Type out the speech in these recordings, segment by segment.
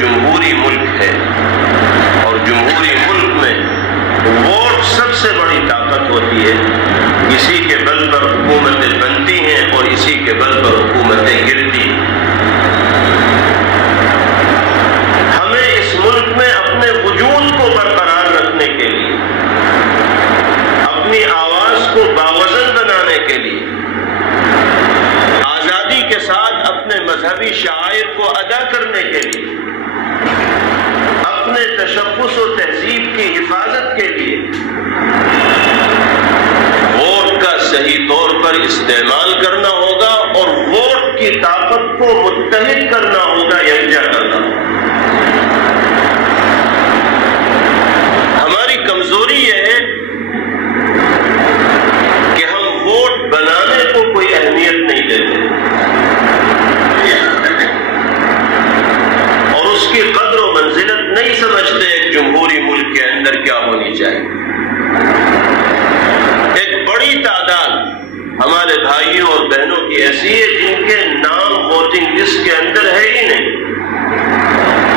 جمہوری ملک ہے، اور جمہوری ملک میں ووٹ سب سے بڑی طاقت ہوتی ہے. اسی کے بل پر حکومتیں بنتی ہیں اور اسی کے بل پر حکومتیں گرتی ہیں. ہمیں اس ملک میں اپنے وجود کو برقرار رکھنے کے لیے، اپنی آواز کو باوزن بنانے کے لیے، آزادی کے ساتھ اپنے مذہبی شعائر کو ادا کرنے کے لیے، اپنے تشخص و تہذیب کی حفاظت کے لیے ووٹ کا صحیح طور پر استعمال کرنا ہوگا اور ووٹ کی طاقت کو متحد کرنا ہوگا، یکجا کرنا ہوگا. ہماری کمزوری یہ ہے کہ ہم ووٹ بنانے کو کوئی اہمیت نہیں دیتے اور اس کی قدر و منزلت نہیں سمجھتے. ایک جمہوری ملک کے اندر کیا ہونی چاہیے. ایک بڑی تعداد ہمارے بھائیوں اور بہنوں کی ایسی ہے جن کے نام ووٹنگ لسٹ کے اندر ہے ہی نہیں،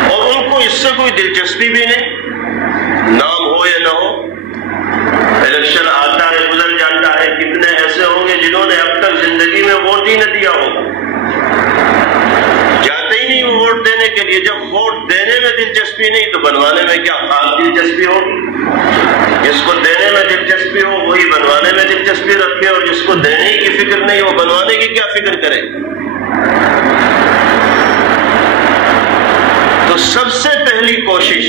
اور ان کو اس سے کوئی دلچسپی بھی نہیں، نام ہو یا نہ ہو. الیکشن آتا ہے، گزر جاتا ہے. کتنے ایسے ہوں گے جنہوں نے اب تک زندگی میں ووٹ ہی نہ دیا ہوگا، جاتے ہی نہیں ووٹ دینے کے لیے. جب ووٹ دینے میں دلچسپی نہیں تو بنوانے میں کیا خاص دلچسپی ہوگی. جس کو دینے میں دلچسپی ہو وہی بنوانے میں دلچسپی رکھے، اور جس کو دینے کی فکر نہیں وہ بنوانے کی کیا فکر کرے. تو سب سے پہلی کوشش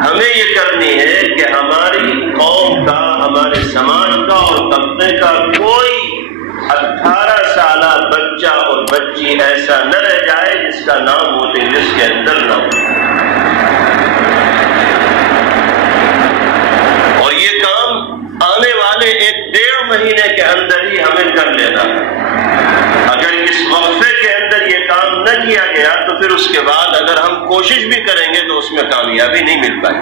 ہمیں یہ کرنی ہے کہ ہماری قوم کا، ہمارے سماج کا اور طبقے کا کوئی 18 سالہ بچہ اور بچی ایسا نہ رہ جائے جس کا نام ووٹنگ لسٹ کے اندر نہ ہو. اور یہ کام آنے والے 1-1.5 مہینے کے اندر ہی ہمیں کر لینا ہے. اگر اس وقفے کے اندر یہ کام نہ کیا گیا تو پھر اس کے بعد اگر ہم کوشش بھی کریں گے تو اس میں کامیابی نہیں مل پائے.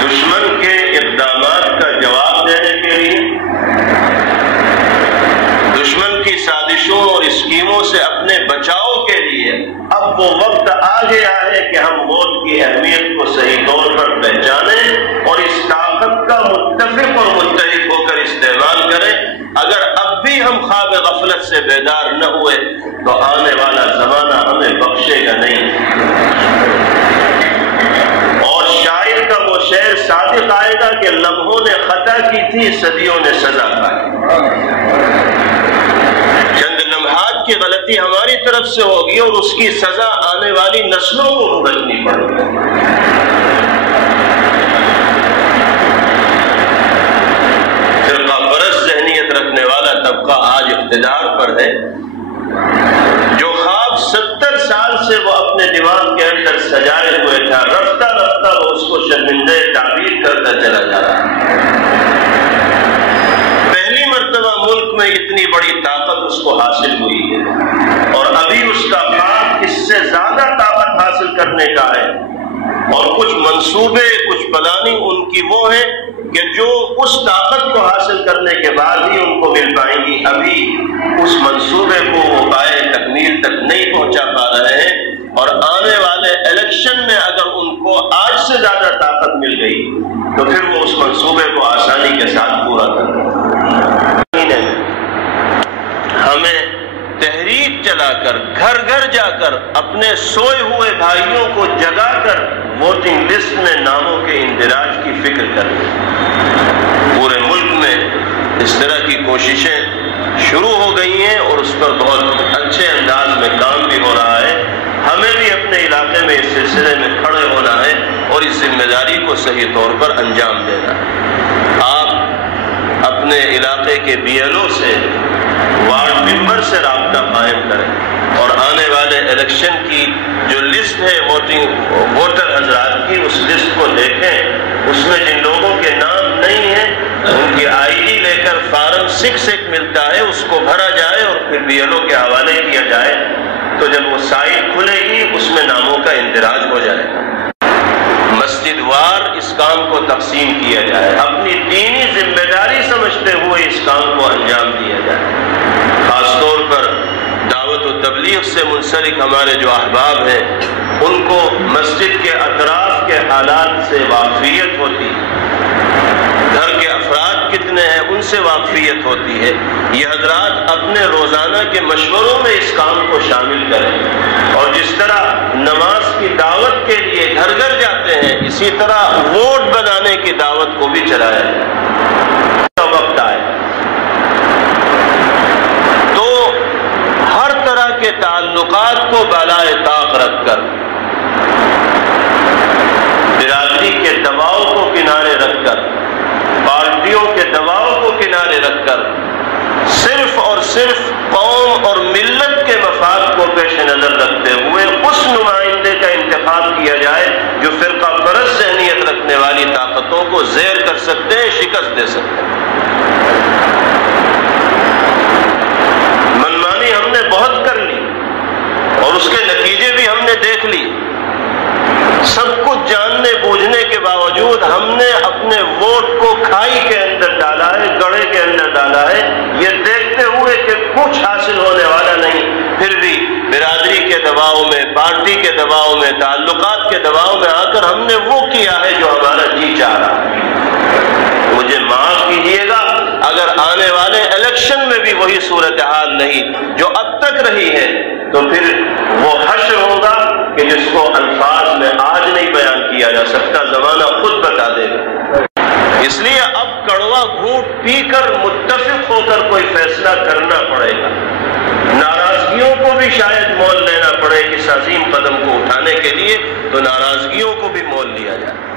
دشمن کے اقدامات کا جواب دینے کے لیے، دشمن کی سازشوں اور اسکیموں سے اپنے بچاؤ کے لیے اب وہ وقت آ گیا ہے کہ ہم ووٹ کی اہمیت کو صحیح طور پر پہچانیں اور اس طاقت کا متفق اور متحد ہو کر استعمال کریں. اگر اب بھی ہم خواب غفلت سے بیدار نہ ہوئے تو آنے والا زمانہ ہمیں بخشے گا نہیں. اور شاعر کا وہ شعر صادق آئے گا کہ لمحوں نے خطا کی تھی، صدیوں نے سزا پائی. چند لمحات کی غلطی ہماری طرف سے ہوگی اور اس کی سزا آنے والی نسلوں کو بھگتنی پڑے گی. فرقہ پرست ذہنیت رکھنے والا طبقہ آج اقتدار پر ہے، جو خواب 70 سال سے وہ اپنے دماغ کے اندر سجائے ہوئے تھا، رفتہ رفتہ وہ اس کو شرمندہ تعبیر کرتا چلا جا رہا ہے. پہلی مرتبہ ملک میں اتنی بڑی طاقت اس کو حاصل ہوئی ہے اور ابھی اس کا کام اس سے زیادہ طاقت حاصل کرنے کا ہے. اور کچھ منصوبے، کچھ پلاننگ ان کی وہ ہیں کہ جو اس طاقت کو حاصل کرنے کے بعد ہی ان کو مل پائیں گی. ابھی اس منصوبے کو وہ پائے تکمیل تک نہیں پہنچا پا رہے ہیں، اور آنے والے الیکشن میں اگر ان کو آج سے زیادہ طاقت مل گئی تو پھر وہ اس منصوبے کو آسانی کے ساتھ پورا کر دیں. ہمیں تحریک چلا کر، گھر گھر جا کر اپنے سوئے ہوئے بھائیوں کو جگا کر ووٹنگ لسٹ میں ناموں کے اندراج کی فکر کریں. پورے ملک میں اس طرح کی کوششیں شروع ہو گئی ہیں اور اس پر بہت اچھے انداز میں کام بھی ہو رہا ہے. ہمیں بھی اپنے علاقے میں اس سلسلے میں کھڑے ہونا ہے اور اس ذمہ داری کو صحیح طور پر انجام دینا ہے. آپ اپنے علاقے کے BLO سے، وارڈ ممبر سے رابطہ قائم کریں اور آنے والے الیکشن کی جو لسٹ ہے ووٹر حضرات کی، اس لسٹ کو دیکھیں. اس میں جن لوگوں کے نام نہیں ہیں ان کی ID لے کر فارم 6 ایک ملتا ہے، اس کو بھرا جائے اور پھر BLO کے حوالے کیا جائے. تو جب وہ سائٹ کھلے گی اس میں ناموں کا اندراج ہو جائے گا. مسجد وار اس کام کو تقسیم کیا جائے، اپنی دینی ذمہ داری سمجھتے ہوئے اس کام کو انجام دیا جائے. خاص طور پر منسلک ہمارے جو احباب ہیں ان کو مسجد کے اطراف کے حالات سے واقفیت ہوتی ہے، گھر کے افراد کتنے ہیں ان سے واقفیت ہوتی ہے، یہ حضرات اپنے روزانہ کے مشوروں میں اس کام کو شامل کریں، اور جس طرح نماز کی دعوت کے لیے گھر گھر جاتے ہیں اسی طرح ووٹ بنانے کی دعوت کو بھی چلایا جائے۔ وقت آئے تو ہر طرح کے تعلقات کو بالائے طاق رکھ کر، برادری کے دباؤ کو کنارے رکھ کر، پارٹیوں کے دباؤ کو کنارے رکھ کر، صرف اور صرف قوم اور ملت کے مفاد کو پیش نظر رکھتے ہوئے اس نمائندے کا انتخاب کیا جائے جو فرقہ پرست ذہنیت رکھنے والی طاقتوں کو زیر کر سکتے ہیں، شکست دے سکتے ہیں۔ منمانی ہم نے بہت کر لی اور اس کے نتیجے بھی ہم نے دیکھ لی، سب کچھ جاننے بوجھنے کے باوجود ہم نے اپنے ووٹ کو کھائی کے اندر ڈالا ہے، گڑھے کے اندر ڈالا ہے، یہ دیکھتے ہوئے کہ کچھ حاصل ہونے والا نہیں، پھر بھی برادری کے دباؤ میں، پارٹی کے دباؤ میں، تعلقات کے دباؤ میں آ کر ہم نے وہ کیا ہے جو ہمارا جی چاہ رہا ہے۔ مجھے معاف کیجیے گا اگر آنے والے الیکشن میں بھی وہی صورتحال نہیں جو اب تک رہی ہے، تو پھر وہ حشر ہوگا کہ جس کو الفاظ میں آج نہیں بیان کیا جا سکتا، زمانہ خود بتا دے گا۔ اس لیے اب کڑوا گھونٹ پی کر متفق ہو کر کوئی فیصلہ کرنا پڑے گا، ناراضگیوں کو بھی شاید مول لینا پڑے، اس عظیم قدم کو اٹھانے کے لیے تو ناراضگیوں کو بھی مول لیا جائے۔